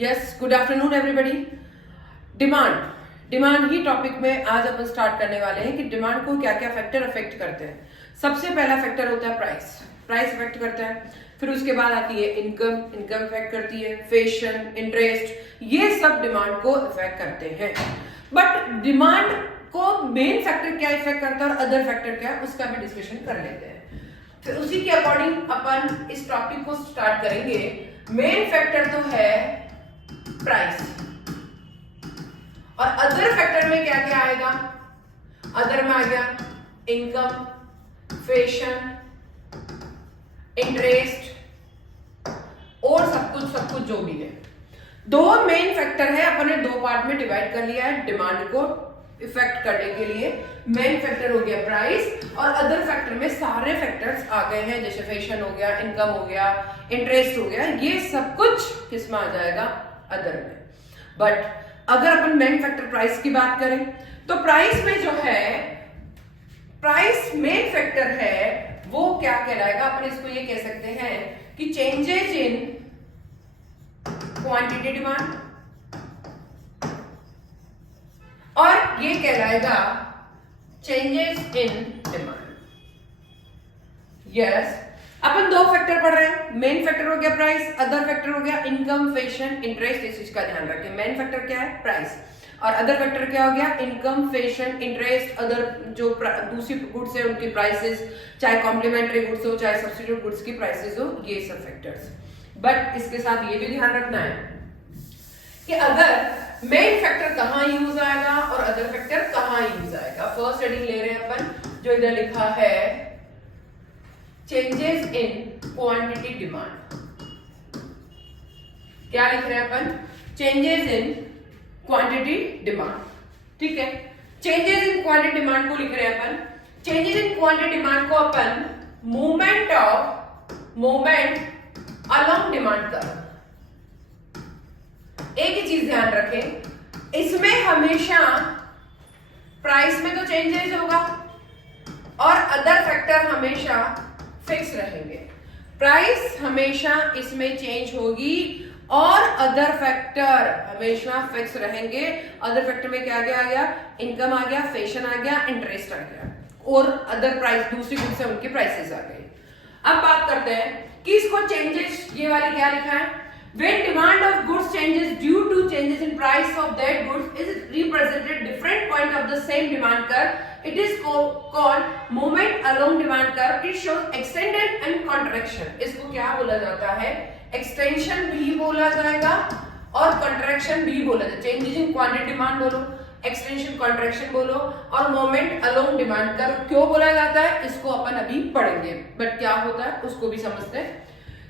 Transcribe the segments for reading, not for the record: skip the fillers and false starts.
Yes, good afternoon everybody. Demand demand ही topic में आज अपन स्टार्ट करने वाले हैं कि डिमांड को क्या क्या फैक्टर अफेक्ट करते हैं। सबसे पहला फैक्टर होता है प्राइस। प्राइस अफेक्ट करता है। फिर उसके बाद आती है इनकम अफेक्ट करती है, फैशन, इंटरेस्ट, ये सब डिमांड को अफेक्ट करते हैं। बट डिमांड को मेन फैक्टर क्या इफेक्ट करता है और अदर फैक्टर क्या है, उसका भी डिस्कशन कर लेते हैं। फिर उसी के अकॉर्डिंग अपन इस टॉपिक को स्टार्ट करेंगे। मेन फैक्टर तो है प्राइस, और अदर फैक्टर में क्या क्या आएगा? अदर में आ गया इनकम, फैशन, इंटरेस्ट और सब कुछ जो भी है। दो मेन फैक्टर है, अपन ने दो पार्ट में डिवाइड कर लिया है डिमांड को इफेक्ट करने के लिए। मेन फैक्टर हो गया प्राइस, और अदर फैक्टर में सारे फैक्टर्स आ गए हैं, जैसे फैशन हो गया, इनकम हो गया, इंटरेस्ट हो गया, ये सब कुछ किसमें आ जाएगा? अदर में। बट अगर अपन मेन फैक्टर प्राइस की बात करें तो प्राइस में जो है, प्राइस मेन फैक्टर है, वो क्या कहलाएगा? अपन इसको ये कह सकते हैं कि चेंजेस इन क्वांटिटी डिमांड, और ये कहलाएगा चेंजेस इन डिमांड। यस, अपन दो फैक्टर पढ़ रहे हैं। मेन फैक्टर हो गया प्राइस, अदर फैक्टर हो गया इनकम, फैशन, इंटरेस्ट। इस चीज का ध्यान रखें। मेन फैक्टर क्या है? प्राइस। और अदर फैक्टर क्या हो गया? इनकम, फैशन, इंटरेस्ट, अदर जो दूसरी गुड्स है उनकी प्राइसेस, चाहे कॉम्प्लीमेंट्री गुड्स हो चाहे सब्स्टिट्यूट गुड्स की प्राइसेस हो, ये सब फैक्टर्स। बट इसके साथ ये भी ध्यान रखना है कि अगर मेन फैक्टर कहां यूज आएगा और अदर फैक्टर कहां यूज आएगा। फर्स्ट हेडिंग ले रहे हैं अपन, जो इधर लिखा है चेंजेस इन क्वांटिटी डिमांड। क्या लिख रहे हैं अपन? Changes in quantity demand. ठीक है, चेंजेस इन क्वांटिटी डिमांड को लिख रहे हैं अपन। चेंजेस इन क्वांटिटी डिमांड को अपन मूवमेंट अलोंग डिमांड कर्व। एक ही चीज ध्यान रखें, इसमें हमेशा प्राइस में तो चेंजेस होगा और अदर फैक्टर हमेशा फिक्स रहेंगे। प्राइस हमेशा इसमें चेंज होगी और अदर फैक्टर हमेशा फिक्स रहेंगे। अदर फैक्टर में क्या आ गया? इनकम आ गया, फैशन आ गया, इंटरेस्ट आ गया, और अदर प्राइस दूसरी गुड्स है उनकी प्राइसेस आ गई। अब बात करते हैं कि इसको चेंजेस, ये वाली क्या लिखा है? When demand of goods changes due to changes in price of that goods is represented different point of the same demand curve, it is called movement along demand curve. It shows extension and contraction. इसको क्या बोला जाता है? Extension भी बोला जाएगा और contraction भी बोला जाएगा। चेंजेस इन क्वांटिटी डिमांड बोलो, एक्सटेंशन कंट्रैक्शन बोलो, और मोमेंट अलोंग डिमांड कर्व क्यों बोला जाता है, इसको अपन अभी पढ़ेंगे। बट क्या होता है उसको भी समझते हैं।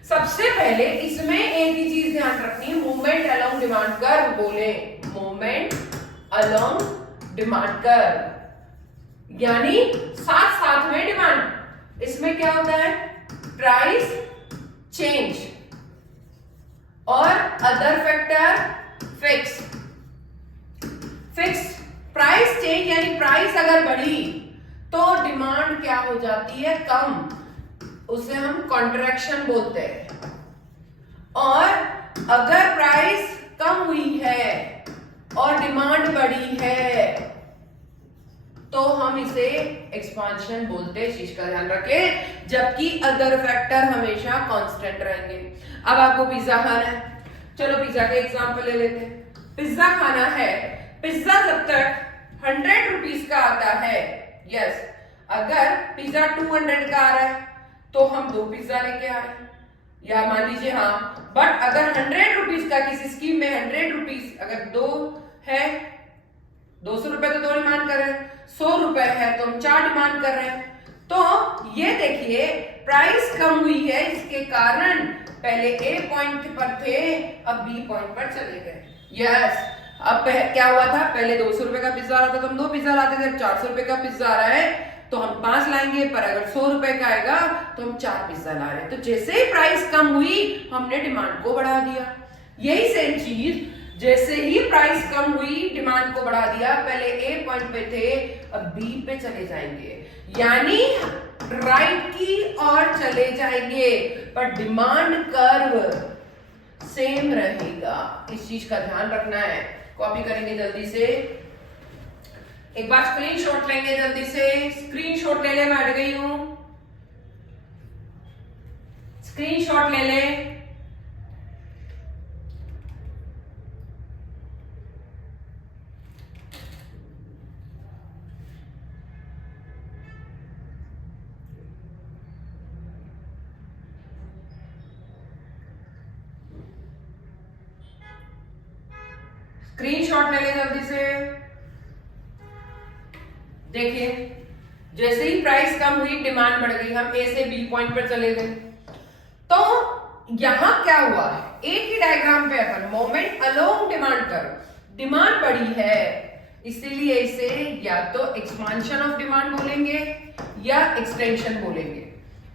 सबसे पहले इसमें एक ही चीज ध्यान रखनी है, मूवमेंट अलोंग डिमांड कर्व बोले, मूवमेंट अलोंग डिमांड कर्व, यानी साथ साथ में डिमांड। इसमें क्या होता है? प्राइस चेंज और other factor fix. Price change यानी प्राइस अगर बढ़ी तो डिमांड क्या हो जाती है? कम, उसे हम कॉन्ट्रैक्शन बोलते हैं। और अगर प्राइस कम हुई है और डिमांड बढ़ी है तो हम इसे एक्सपांशन बोलते हैं। इस चीज का ध्यान रखें, जबकि अदर फैक्टर हमेशा कांस्टेंट रहेंगे। अब आपको पिज्जा खाना है, चलो पिज्जा का एग्जांपल ले लेते हैं। पिज्जा खाना है, पिज्जा जब तक 100 रुपीज का आता है, यस, अगर पिज्जा 200 का आ रहा है तो हम 2 पिज्जा लेके आ रहे हैं, या मान लीजिए हाँ। बट अगर 100 रुपीज का किसी स्कीम में 100 रुपीज अगर 2 है, 200 रुपए तो 2 डिमांड कर रहे हैं, 100 रुपए है तो हम 4 डिमांड कर रहे हैं। तो ये देखिए, प्राइस कम हुई है, इसके कारण पहले ए पॉइंट पर थे, अब बी पॉइंट पर चले गए। यस, अब क्या हुआ था? पहले 200 रुपए का पिज्जा आ रहा था तो हम 2 पिज्जा लाते थे। अब 400 रुपए का पिज्जा आ रहा है तो हम 5 लाएंगे, पर अगर 100 रुपए का आएगा तो हम 4 पिज्जा ला रहे हैं। तो जैसे ही प्राइस कम हुई हमने डिमांड को बढ़ा दिया। यही सेम चीज, जैसे ही प्राइस कम हुई डिमांड को बढ़ा दिया। पहले ए पॉइंट पे थे, अब बी पे चले जाएंगे, यानी राइट की ओर चले जाएंगे। पर डिमांड कर्व सेम रहेगा। इस चीज का ध्यान रखना है। कॉपी करेंगे जल्दी से, एक बार स्क्रीनशॉट लेंगे जल्दी से। स्क्रीनशॉट ले ले, मैं अट गई हूं, स्क्रीनशॉट ले ले। स्क्रीनशॉट ले ले जल्दी से। देखिए जैसे ही प्राइस कम हुई डिमांड बढ़ गई, हम ए से बी पॉइंट पर चले गए। तो यहां क्या हुआ है, एक ही डायग्राम पे अपन मोमेंट अलोंग डिमांड कर, डिमांड बढ़ी है इसीलिए इसे या तो एक्सपांशन ऑफ डिमांड बोलेंगे या एक्सटेंशन बोलेंगे।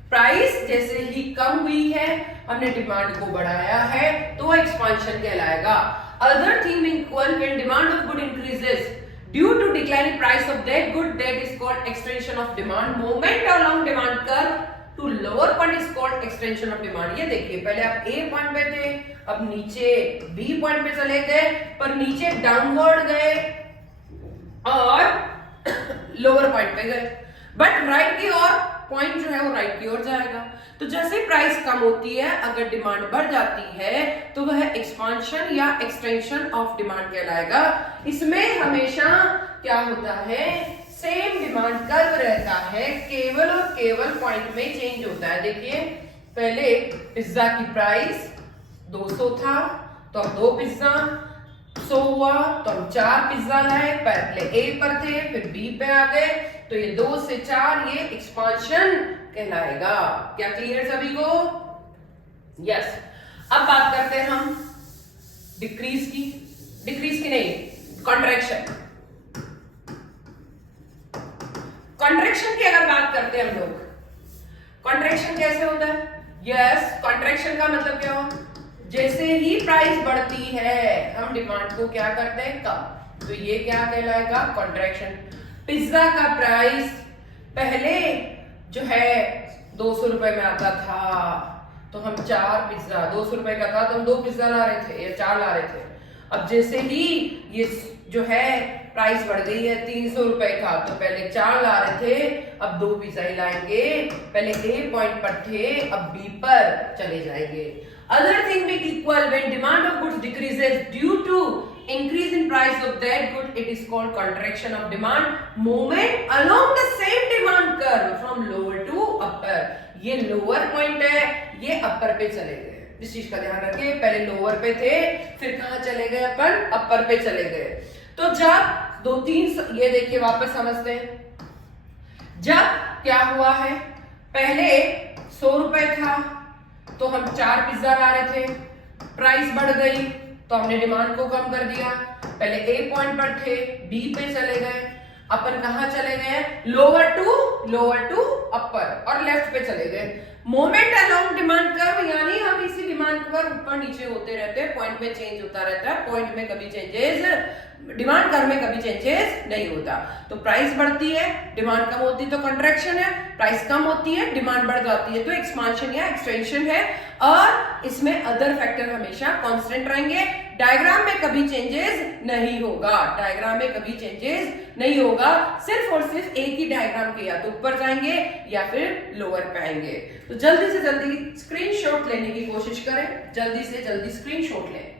प्राइस जैसे ही कम हुई है, हमने डिमांड को बढ़ाया है, तो एक्सपांशन कहलाएगा। Other thing equal when demand of good increases due to declining price of that good, that is called extension of demand. Movement along demand curve to lower point is called extension of demand. ये देखिए पहले आप A point पे थे, अब नीचे B point पे चले गए, पर नीचे डाउनवर्ड गए और लोअर पॉइंट पे गए, बट राइट की ओर पॉइंट जो है वो राइट की ओर जाएगा। तो जैसे प्राइस कम होती है, अगर डिमांड बढ़ जाती है, तो वह एक्सपांशन या एक्सटेंशन ऑफ डिमांड कहलाएगा। इसमें हमेशा क्या होता है, सेम डिमांड कर्व रहता है, केवल और केवल पॉइंट में चेंज होता है। देखिए पहले पिज्जा की प्राइस 200 था, तो अब 2 पिज्जा 100 हुआ, तो हम 4 पिज्जा लाए। पहले ए पर थे, फिर बी पे आ गए, तो ये 2 से 4 ये एक्सपांशन कहलाएगा। क्या क्लियर सभी को? यस। अब बात करते हैं हम डिक्रीज की, डिक्रीज की नहीं, कॉन्ट्रैक्शन। कॉन्ट्रैक्शन की अगर बात करते हैं हम लोग, कॉन्ट्रैक्शन कैसे होता है? यस, कॉन्ट्रैक्शन का मतलब क्या हो, जैसे ही प्राइस बढ़ती है हम डिमांड को क्या करते हैं, कम, तो ये क्या कहलाएगा, कॉन्ट्रैक्शन। पिज्जा का प्राइस पहले जो है 200 रुपए में आता था, तो हम 4 पिज्जा, 200 रुपए का था तो हम 2 पिज्जा ला रहे थे या 4 ला रहे थे। अब जैसे ही ये जो है प्राइस बढ़ गई है, 300 रुपए का, तो पहले 4 ला रहे थे, अब 2 पिज्जा ही लाएंगे। पहले ए पॉइंट पर थे, अब बी पर चले जाएंगे। Other thing being equal, when demand of goods decreases due to increase in price of that good, it is called contraction of demand. Movement along the same demand curve from lower to upper. ये lower point है, ये upper पे चले गए। इस चीज का ध्यान रखिए, पहले lower पे थे, फिर कहाँ चले गए अपन, upper पे चले गए। तो जब 2-3, ये देखिए वापस समझते हैं, जब क्या हुआ है, पहले 100 रुपए था, तो हम 4 पिज्जा ला रहे थे, प्राइस बढ़ गई तो हमने डिमांड को कम कर दिया। पहले ए पॉइंट पर थे, बी पे चले गए, अपन कहां चले गए, लोअर टू अपर, और लेफ्ट पे चले गए। मोमेंट अलोंग डिमांड कर्व, यानी हम इसी डिमांड पर ऊपर नीचे होते रहते हैं, पॉइंट में चेंज होता रहता है, पॉइंट में कभी चेंजेस, डिमांड कर्व में कभी चेंजेस नहीं होता। तो प्राइस बढ़ती है, डिमांड कम होती है तो कंट्रैक्शन है, प्राइस कम होती है, डिमांड बढ़ जाती है तो एक्सपांशन या एक्सटेंशन है। और इसमें अदर फैक्टर हमेशा कांस्टेंट रहेंगे, डायग्राम में कभी चेंजेस नहीं होगा, डायग्राम में कभी चेंजेस नहीं होगा, सिर्फ और सिर्फ एक ही डायग्राम के या तो ऊपर जाएंगे या फिर लोअर पे आएंगे। तो जल्दी से जल्दी स्क्रीनशॉट लेने की कोशिश करें, जल्दी से जल्दी स्क्रीनशॉट लें।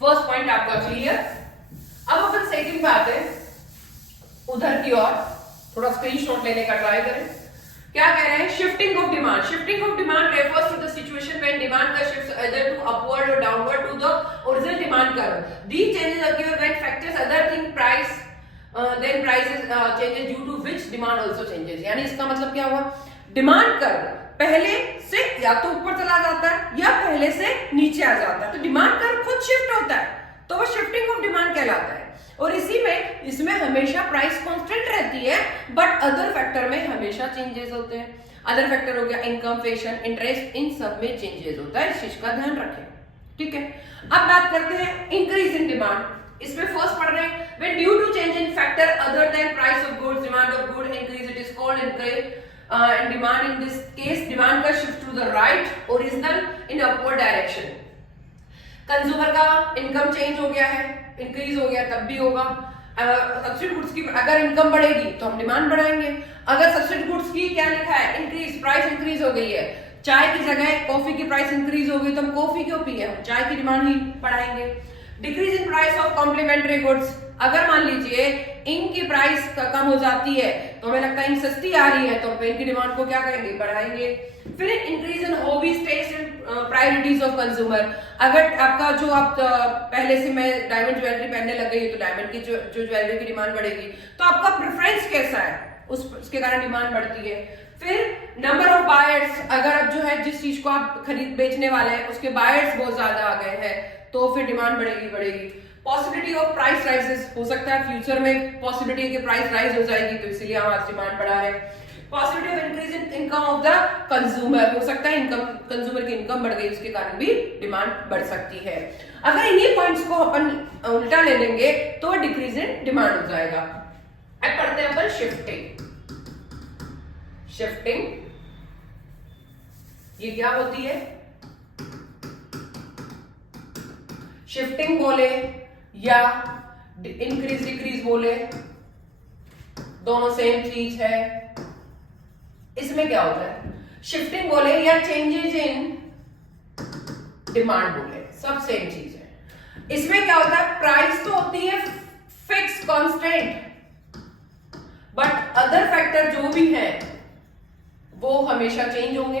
फर्स्ट पॉइंट आपका क्लियर। अब अपन सेकंड पे आते हैं, उधर की ओर थोड़ा स्क्रीनशॉट लेने का ट्राई करें। क्या कह रहे हैं, shifting of demand. Shifting of demand refers to the situation when demand का shift either to upward or downward to the original demand curve. These changes occur when factors other thing price then prices changes due to which demand also changes. यानी इसका मतलब क्या हुआ, demand curve पहले से या तो ऊपर चला जाता है या पहले से नीचे आ जाता है, तो डिमांड कर्व खुद शिफ्ट होता है, तो वो शिफ्टिंग ऑफ डिमांड कहलाता है। और इसी में इसमें हमेशा प्राइस कांस्टेंट रहती है, बट अदर फैक्टर में हमेशा चेंजेस होते हैं। अदर फैक्टर हो गया इनकम, फैशन, इंटरेस्ट, इन सब में चेंजेस होता है, इस चीज का ध्यान रखें। ठीक है, अब बात करते हैं इंक्रीज इन डिमांड। इसमें फर्स्ट पढ़ रहे हैं, when due to change in factor other than price of goods, demand of good increase, it is called increase. and demand in this case demand का shift to the right, original in upward direction. Consumer का income change हो गया है, increase हो गया, तब भी होगा। सब्सिडी गुड्स की अगर इनकम बढ़ेगी तो हम डिमांड बढ़ाएंगे। अगर सब्सिडी गुड्स की क्या लिखा है, इंक्रीज, प्राइस इंक्रीज हो गई है, चाय की जगह कॉफी की प्राइस इंक्रीज हो गई तो हम कॉफी क्यों पिए, हम चाय की डिमांड ही बढ़ाएंगे। Decrease in price of complementary goods, अगर मान लीजिए इंक की प्राइस कम हो जाती है तो हमें लगता है इंक सस्ती आ रही है तो पेन की डिमांड को क्या करेंगे, बढ़ाएंगे। फिर increase in hobbies, taste and priorities of consumer, अगर आपका जो आप पहले से मैं डायमंड ज्वेलरी पहनने लग गई तो डायमंड की जो ज्वेलरी की डिमांड बढ़ेगी, तो आपका प्रेफरेंस कैसा है उसके कारण डिमांड बढ़ती है। फिर नंबर ऑफ बायर्स, अगर अब जो है जिस चीज को आप खरीद बेचने वाले हैं उसके बायर्स बहुत ज्यादा आ गए हैं तो फिर डिमांड बढ़ेगी। पॉसिबिलिटी ऑफ प्राइस राइजेस, हो सकता है फ्यूचर में पॉसिबिलिटी है कि प्राइस राइज हो जाएगी तो इसीलिए हम आज डिमांड बढ़ा रहे हैं। Possibility of increase in income of the consumer, हो सकता है इनकम, कंज्यूमर की इनकम बढ़ गई उसके कारण भी डिमांड बढ़ सकती है। अगर इन्हीं पॉइंट्स को अपन उल्टा ले लेंगे तो डिक्रीज इन डिमांड हो जाएगा। अब पढ़ते हैं अपन शिफ्टिंग। ये क्या होती है, शिफ्टिंग बोले या इंक्रीज डिक्रीज बोले, दोनों सेम चीज है। इसमें क्या होता है, शिफ्टिंग बोले या चेंजेस इन डिमांड बोले, सब सेम चीज है। इसमें क्या होता है, प्राइस तो होती है fix constant, but other factor जो भी है वो हमेशा चेंज होंगे।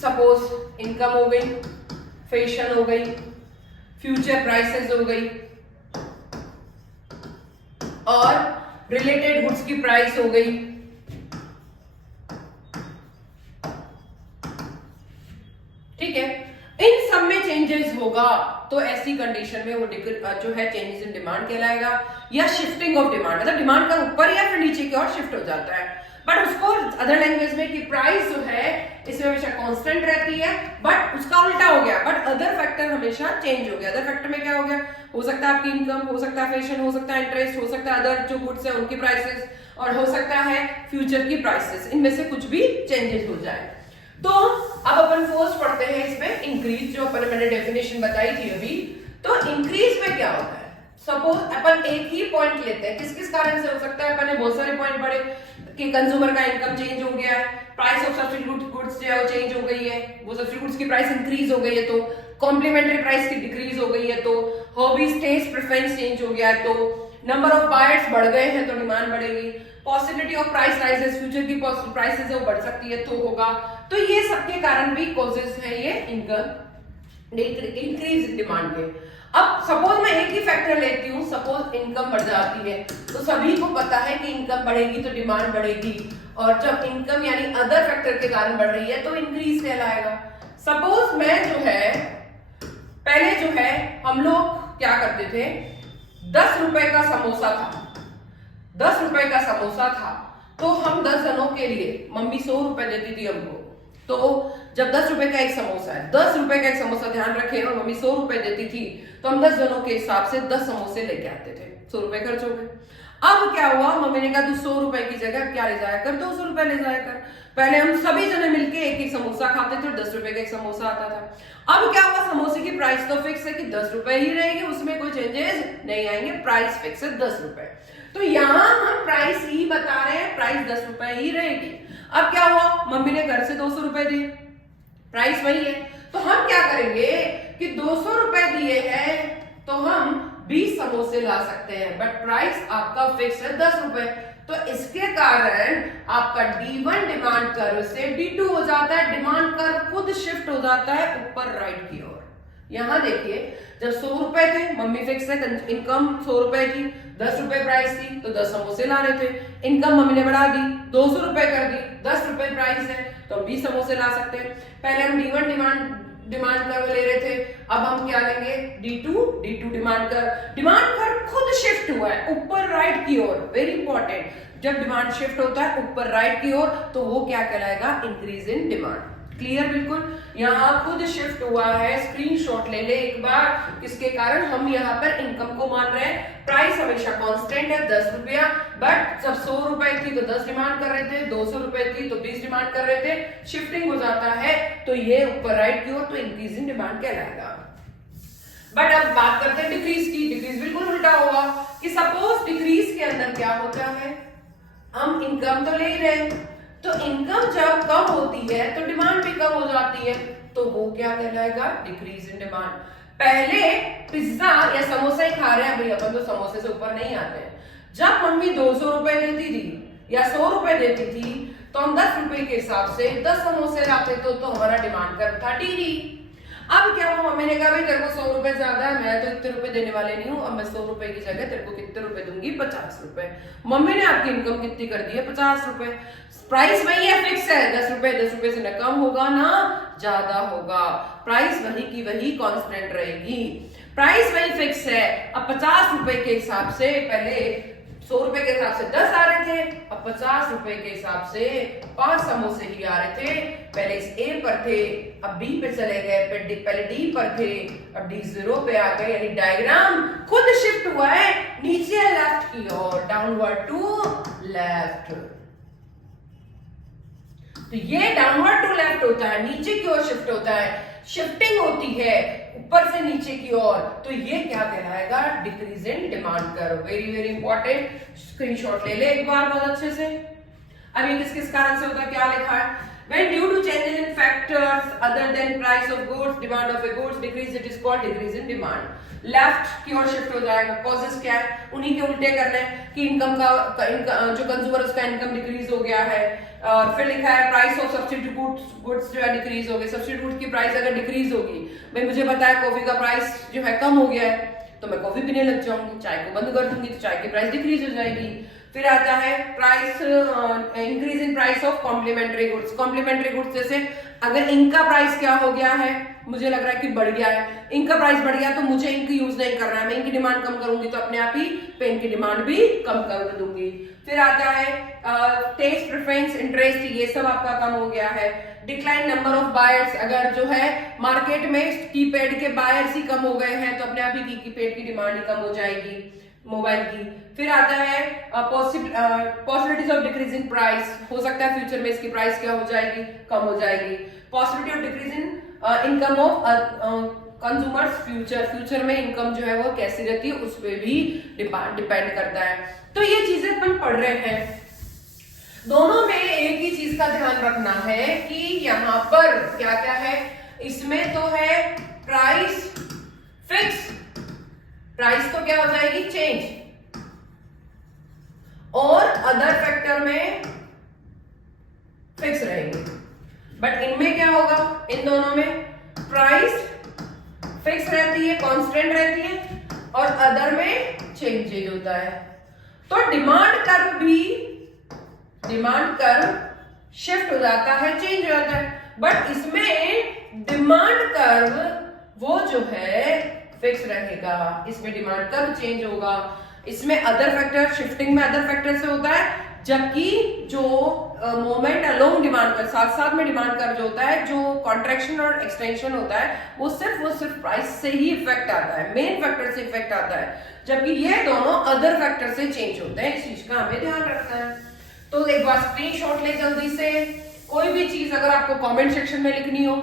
सपोज इनकम हो गई, फैशन हो गई, फ्यूचर प्राइसेस हो गई और रिलेटेड गुड्स की प्राइस हो गई। ठीक है, इन सब में चेंजेस होगा तो ऐसी कंडीशन में वो जो है चेंजेस इन डिमांड कहलाएगा या शिफ्टिंग ऑफ डिमांड, मतलब डिमांड का ऊपर या फिर नीचे की ओर शिफ्ट हो जाता है। बट उसको अदर लैंग्वेज में कि प्राइस जो है इसमें हमेशा कांस्टेंट रहती है, बट उसका उल्टा हो गया, बट अदर फैक्टर हमेशा चेंज हो गया। अदर फैक्टर में क्या हो गया, हो सकता है आपकी इनकम, हो सकता है फैशन, हो सकता है इंटरेस्ट, हो सकता है अदर जो गुड्स है उनकी प्राइसेस, और हो सकता है फ्यूचर की प्राइसेस, इनमें से कुछ भी चेंजेस हो जाए। तो अब अपन फर्स्ट पढ़ते हैं इसमें इंक्रीज, जो अपन मैंने डेफिनेशन बताई थी अभी। तो इंक्रीज में क्या होता है, सपोज अपन एक ही पॉइंट लेते हैं, किस किस कारण से हो सकता है, अपन ने बहुत सारे पॉइंट पढ़े कि कंज्यूमर का इनकम चेंज हो गया है, प्राइस ऑफ सब्सिडी गुड्स जो है वो चेंज हो गई है, वो सब्सिडी गुड्स की प्राइस इंक्रीज हो गई है, तो कॉम्प्लीमेंट्री प्राइस की डिक्रीज हो गई है, तो हॉबीज टेस्ट प्रेफरेंस चेंज हो गया है, तो नंबर ऑफ बायर्स बढ़ गए हैं तो डिमांड बढ़ेगी। Possibility of price rises, future की प्राइसेस है वो बढ़ सकती है तो होगा। तो ये सबके कारण भी कॉजेस है ये इनकम इंक्रीज डिमांड के। अब सपोज मैं एक ही फैक्टर लेती हूँ, सपोज इनकम बढ़ जाती है, तो सभी को पता है कि इनकम बढ़ेगी तो डिमांड बढ़ेगी, और जब इनकम यानी अदर फैक्टर के कारण बढ़ रही है तो इंक्रीज कहलाएगा। सपोज मैं जो है पहले जो है हम लोग क्या करते थे, 10 रुपए का समोसा था, 10 रुपए का समोसा था तो हम 10 जनों के लिए, मम्मी 100 रुपए देती थी हमको, तो जब 10 रुपए का एक समोसा है, 10 रुपए का एक समोसा, ध्यान रखें, और मम्मी 100 रुपए देती थी तो हम 10 जनों के हिसाब से 10 समोसे लेके आते थे, 100 रुपए खर्च हो गए। अब क्या हुआ, मम्मी ने कहा तू 100 रुपए की जगह क्या ले जाया कर, 200 रुपए ले जाया कर। पहले हम सभी जने मिलके एक ही समोसा खाते थे, 10 रुपए का एक समोसा आता था। अब क्या हुआ, समोसे की प्राइस तो फिक्स है कि 10 रुपए ही रहेगी, उसमें कोई चेंजेस नहीं आएंगे, प्राइस फिक्स है 10 रुपए। तो यहाँ हम प्राइस ही बता रहे हैं, प्राइस 10 रुपए ही रहेगी। अब क्या हुआ, मम्मी ने घर से 200 रुपए दिए, प्राइस वही है, तो हम क्या करेंगे कि 200 रुपए दिए हैं तो हम 20 समोसे ला सकते हैं, बट प्राइस आपका फिक्स है 10 रुपए। तो इसके कारण आपका D1 डिमांड कर्व से D2 हो जाता है, डिमांड कर्व खुद शिफ्ट हो जाता है ऊपर राइट की ओर। यहां देखिए, जब 100 रुपए थे, मम्मी फिक्स है, इनकम 100 रुपए थी, 10 रुपए प्राइस थी तो 10 समोसे ला रहे थे, इनकम मम्मी ने बढ़ा दी, 200 रुपए कर दी, 10 रुपए प्राइस है तो 20 समोसे ला सकते हैं। पहले हम D1 डिमांड कर्व ले रहे थे, अब हम क्या लेंगे, D2 डिमांड कर्व खुद शिफ्ट हुआ है ऊपर राइट की ओर। वेरी इंपॉर्टेंट, जब डिमांड शिफ्ट होता है ऊपर राइट की ओर तो वो क्या कहलाएगा, इंक्रीज इन डिमांड। क्लियर बिल्कुल। यहाँ खुद शिफ्ट हुआ है, स्क्रीनशॉट ले ले एक बार, किसके कारण हम यहाँ पर इनकम को मान रहे हैं। प्राइस हमेशा कांस्टेंट है 10 रुपया, बट जब 100 रुपए थी तो 10 डिमांड कर रहे थे, 200 रुपए थी तो 20 डिमांड कर रहे थे। शिफ्टिंग हो जाता है तो ये ऊपर राइट की ओर तो इंक्रीजिंग डिमांड कहलाएगा। बट अब बात करते हैं डिक्रीज की। डिक्रीज बिल्कुल उल्टा होगा कि सपोज डिक्रीज के अंदर क्या होता है, हम इनकम तो ले ही रहे, तो इनकम जब कम होती है तो डिमांड भी कम हो जाती है, तो वो क्या कहलाएगा, डिक्रीज इन डिमांड। पहले पिज्जा या समोसा ही खा रहे हैं भाई, अपन तो समोसे से ऊपर नहीं आते हैं। जब मम्मी 200 रुपए देती थी या 100 रुपए देती थी तो हम 10 रुपए के हिसाब से 10 समोसे लाते तो हमारा डिमांड कर था टीरी। अब क्या हुआ, मम्मी ने कहा भाई तेरे को 100 रुपए ज्यादा है, मैं तो इतने रुपए देने वाले नहीं हूँ, अब मैं 100 रुपए की जगह तेरे को कितने रुपए दूंगी, 50 रुपए। मम्मी ने आपकी इनकम कितनी कर दी है, 50 रुपए। प्राइस वही है, फिक्स है, 10 रुपए से न कम होगा ना ज्यादा होगा, प्राइस वही की वही कांस्टेंट रहेगी, प्राइस वही फिक्स है। अब 50 रुपए के हिसाब से पहले 100 रुपए के हिसाब से 10 आ रहे थे, अब 50 रुपए के हिसाब से 5 समोसे ही आ रहे थे। पहले इस ए पर थे, अब बी पे चले गए, पहले डी पर थे, अब डी 0 पे आ गए, यानी डायग्राम खुद शिफ्ट हुआ है नीचे लेफ्ट की ओर, डाउनवर्ड टू लेफ्ट। तो ये डाउनवर्ड टू लेफ्ट होता है, नीचे की ओर शिफ्ट होता है, शिफ्टिंग होती है ऊपर से नीचे की ओर, तो ये क्या कहलाएगा, decrease in demand curve. Very very important, screenshot ले ले एक बार बहुत अच्छे से। अब ये किस किस कारण से होता है, क्या लिखा है, when due to changes in factors other than price of goods, demand of a goods decrease, it is called decrease in demand। Left की ओर शिफ्ट हो जाएगा। कॉजेस क्या है, उन्हीं के उल्टे करने कि इनकम का जो कंज्यूमर उसका इनकम डिक्रीज हो गया है। और फिर लिखा है प्राइस ऑफ सब्स्टिट्यूट गुड्स जो है डिक्रीज हो गए। सब्स्टिट्यूट की प्राइस अगर डिक्रीज होगी, भाई मुझे पता है कॉफी का प्राइस जो है कम हो गया है, तो मैं कॉफी पीने लग जाऊंगी, चाय को बंद कर दूंगी, तो चाय की प्राइस डिक्रीज हो जाएगी। फिर आता है price increase in price of complementary goods. Complementary goods जैसे अगर इनका प्राइस क्या हो गया है, मुझे लग रहा है कि बढ़ गया है, इनका प्राइस बढ़ गया तो मुझे इंक यूज नहीं करना है, मैं इनकी डिमांड कम करूंगी तो अपने आप ही पेन की डिमांड भी कम कर दूंगी। फिर आता है टेस्ट प्रेफरेंस इंटरेस्ट, ये सब आपका कम हो गया है। डिक्लाइन नंबर ऑफ बायर्स, अगर जो है मार्केट में कीपैड के बायर्स ही कम हो गए हैं तो अपने आप ही कीपैड की डिमांड ही कम हो जाएगी मोबाइल की। फिर आता है possibilities of decrease in price, हो सकता है फ्यूचर में इसकी प्राइस क्या हो जाएगी, कम हो जाएगी। Possibility of decrease in income of consumers, future में इनकम जो है वो कैसी रहती है उस पर भी डिपेंड करता है। तो ये चीजें अपन पढ़ रहे हैं। दोनों में एक ही चीज का ध्यान रखना है कि यहाँ पर क्या क्या है, इसमें तो है प्राइस फिक्स, प्राइस तो क्या हो जाएगी चेंज, और अदर फैक्टर में फिक्स रहेंगे। बट इनमें क्या होगा, इन दोनों में प्राइस फिक्स रहती है, कांस्टेंट रहती है, और अदर में चेंज होता है। तो डिमांड कर्व शिफ्ट हो जाता है, चेंज हो जाता है। बट इसमें डिमांड कर्व वो जो है फिक्स रहेगा, इसमें डिमांड कर्व चेंज होगा। इसमें अदर फैक्टर, शिफ्टिंग में अदर फैक्टर से होता है, जबकि जो मोमेंट अलोंग डिमांड कर साथ साथ में डिमांड कर जो होता है, जो कॉन्ट्रैक्शन और एक्सटेंशन होता है, वो सिर्फ प्राइस से ही इफेक्ट आता है, मेन फैक्टर से इफेक्ट आता है, जबकि ये दोनों अदर फैक्टर से चेंज होते हैं। इस चीज का हमें ध्यान रखना है। तो एक बार स्क्रीनशॉट ले जल्दी से। कोई भी चीज अगर आपको कमेंट सेक्शन में लिखनी हो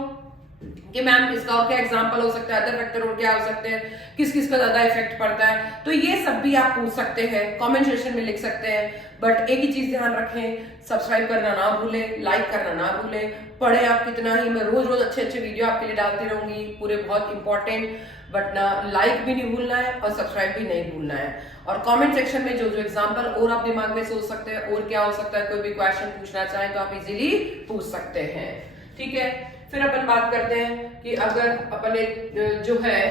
कि मैम इसका और क्या एग्जांपल हो सकता है, अदर फैक्टर और क्या हो सकते हैं, किस किस का ज्यादा इफेक्ट पड़ता है, तो ये सब भी आप पूछ सकते हैं, कमेंट सेक्शन में लिख सकते हैं। बट एक ही चीज ध्यान रखें, सब्सक्राइब करना ना भूलें, लाइक करना ना भूलें। पढ़े आप कितना ही, मैं रोज रोज अच्छे अच्छे वीडियो आपके लिए डालती रहूंगी, पूरे बहुत इंपॉर्टेंट। बट ना लाइक भी नहीं भूलना है और सब्सक्राइब भी नहीं भूलना है। और कमेंट सेक्शन में जो जो एग्जांपल और आप दिमाग में सोच सकते हैं और क्या हो सकता है, कोई भी क्वेश्चन पूछना चाहें तो आप इजीली पूछ सकते हैं। ठीक है, फिर अपन बात करते हैं कि अगर अपन जो है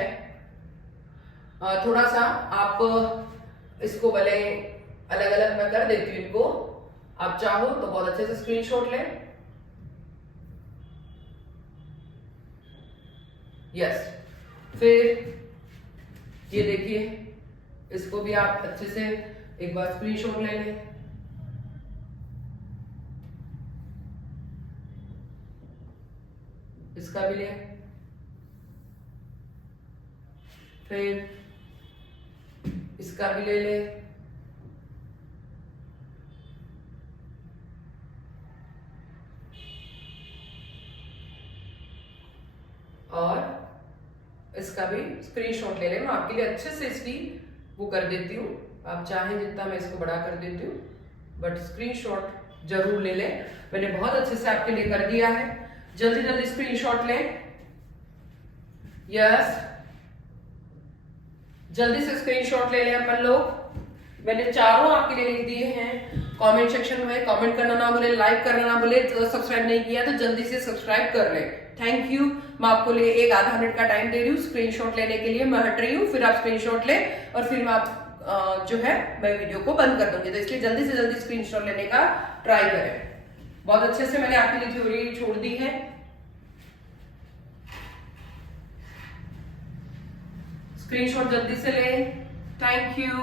थोड़ा सा आप इसको भले अलग अलग मैं कर देती हूँ इनको, आप चाहो तो बहुत अच्छे से स्क्रीनशॉट लें। यस, फिर ये देखिए, इसको भी आप अच्छे से एक बार स्क्रीनशॉट ले लें। इसका भी ले, फिर इसका भी ले ले, और इसका भी स्क्रीनशॉट ले ले। मैं आपके लिए अच्छे से इसकी वो कर देती हूँ, आप चाहें जितना मैं इसको बड़ा कर देती हूँ, बट स्क्रीनशॉट जरूर ले ले। मैंने बहुत अच्छे से आपके लिए कर दिया है, जल्दी जल्दी स्क्रीनशॉट ले। यस, जल्दी से स्क्रीनशॉट ले लें अपन लोग। मैंने चारों आपके लिए लिख दिए हैं। कमेंट सेक्शन में कमेंट करना ना भूले, लाइक करना ना भूले, सब्सक्राइब नहीं किया तो जल्दी से सब्सक्राइब कर ले। Thank you. मैं आपको लिए एक आधा मिनट का टाइम दे रही हूँ स्क्रीनशॉट लेने के लिए। मैं हट रही हूँ, फिर आप स्क्रीनशॉट ले और फिर मैं आप जो है मैं वीडियो को बंद कर दूंगी। तो इसलिए जल्दी से जल्दी स्क्रीनशॉट लेने का ट्राई करें। बहुत अच्छे से मैंने आपके लिए थ्योरी छोड़ दी है। स्क्रीनशॉट जल्दी से ले। Thank you.